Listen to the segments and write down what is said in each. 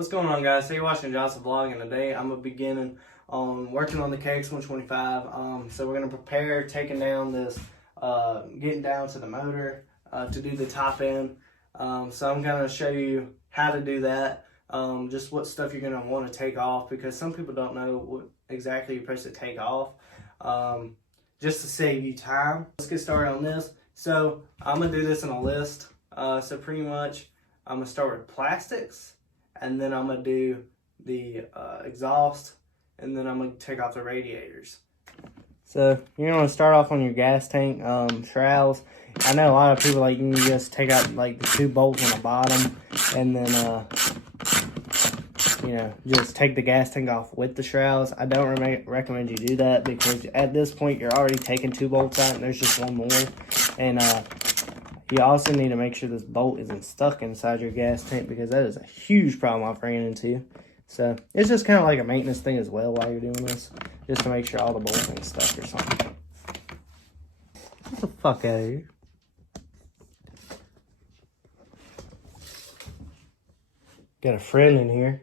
What's going on, guys? So you're watching Johnson Vlog, and today I'm beginning working on the Kx125. So we're gonna prepare taking down this, getting down to the motor to do the top end. So I'm gonna show you how to do that. Just what stuff you're gonna want to take off, because some people don't know what exactly you're supposed to take off. Just to save you time. Let's get started on this. So I'm gonna do this in a list. So pretty much I'm gonna start with plastics, and then I'm gonna do the exhaust, and then I'm gonna take off the radiators. So you're gonna start off on your gas tank shrouds. I know a lot of people, like, you can just take out like the 2 bolts on the bottom, and then you know, just take the gas tank off with the shrouds. I don't recommend you do that, because at this point you're already taking 2 bolts out and there's just 1 more. And you also need to make sure this bolt isn't stuck inside your gas tank, because that is a huge problem I've ran into. So it's just kind of like a maintenance thing as well while you're doing this, just to make sure all the bolts ain't stuck or something. Get the fuck out of here. Got a friend in here.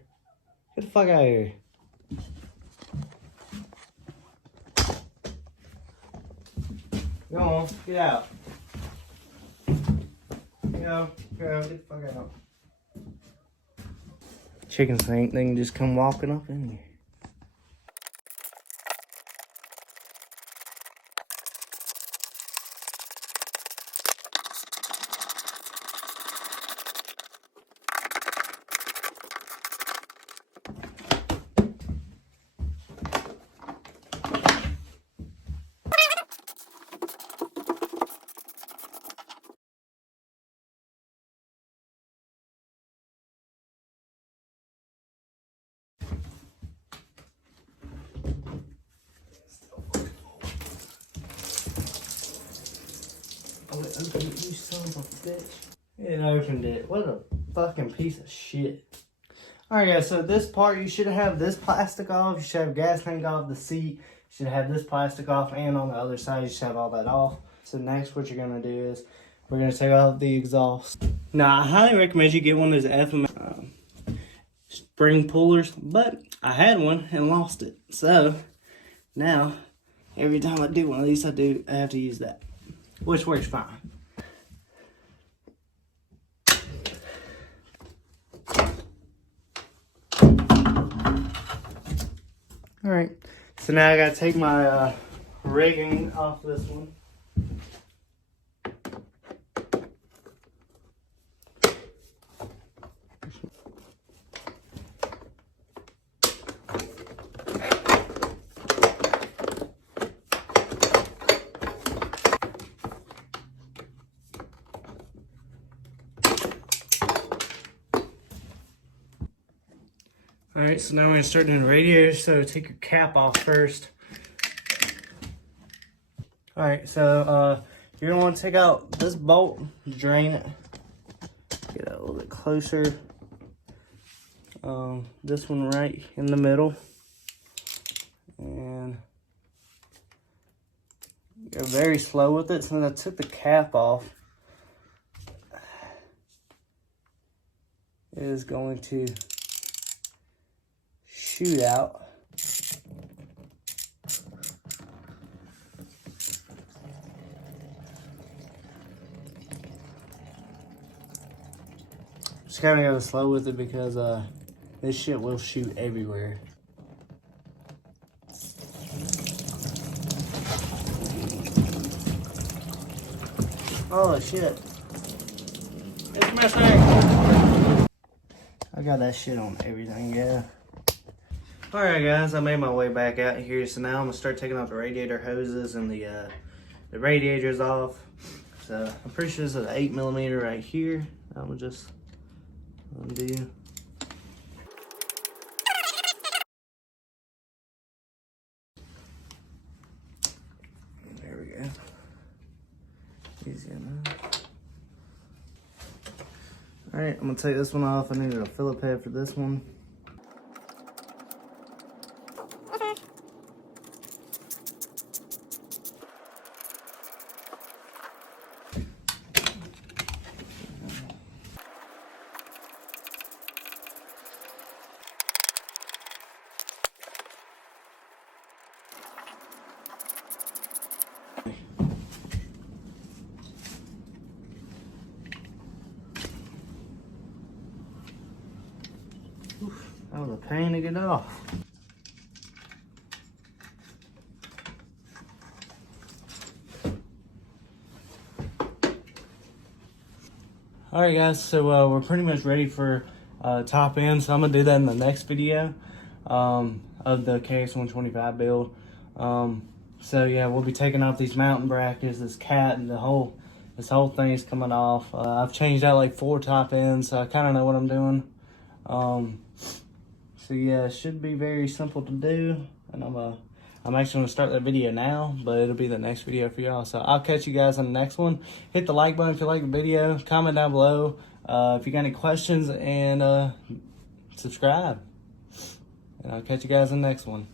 Get the fuck out of here. Go on, get out. Go, get the fuck out. Chickens think they can just come walking up in here. Oh, it opened it, you son of a bitch. It opened it. What a fucking piece of shit. Alright, guys, so this part, you should have this plastic off. You should have gas tank off, the seat. You should have this plastic off, and on the other side, you should have all that off. So next, what you're going to do is, we're going to take off the exhaust. Now, I highly recommend you get one of those FMA spring pullers, but I had one and lost it. So now, every time I do one of these, I have to use that, which works fine. All right, so now I gotta take my rigging off this one. Alright, so now we're going to start doing the radiator, so take your cap off first. Alright, so you're going to want to take out this bolt, drain it, get it a little bit closer. This one right in the middle. And go very slow with it. Since I took the cap off, it is going to shoot out. Just kind of go slow with it, because this shit will shoot everywhere. Oh shit. It's my thing. I got that shit on everything, yeah. Alright, guys, I made my way back out here, so now I'm going to start taking off the radiator hoses and the radiators off. So I'm pretty sure this is an 8mm right here. I'm going to just undo. There we go. Easy enough. Alright, I'm going to take this one off. I needed a Phillip head for this one. That was a pain to get off. Alright guys, so we're pretty much ready for top end, so I'm going to do that in the next video of the Kx125 build. So yeah, we'll be taking off these mountain brackets, this cat, and this whole thing is coming off. I've changed out like 4 top ends, so I kind of know what I'm doing. So yeah, it should be very simple to do, and I'm actually gonna start that video now, but it'll be the next video for y'all. So I'll catch you guys on the next one. Hit the like button if you like the video, comment down below if you got any questions, and subscribe. And I'll catch you guys in the next one.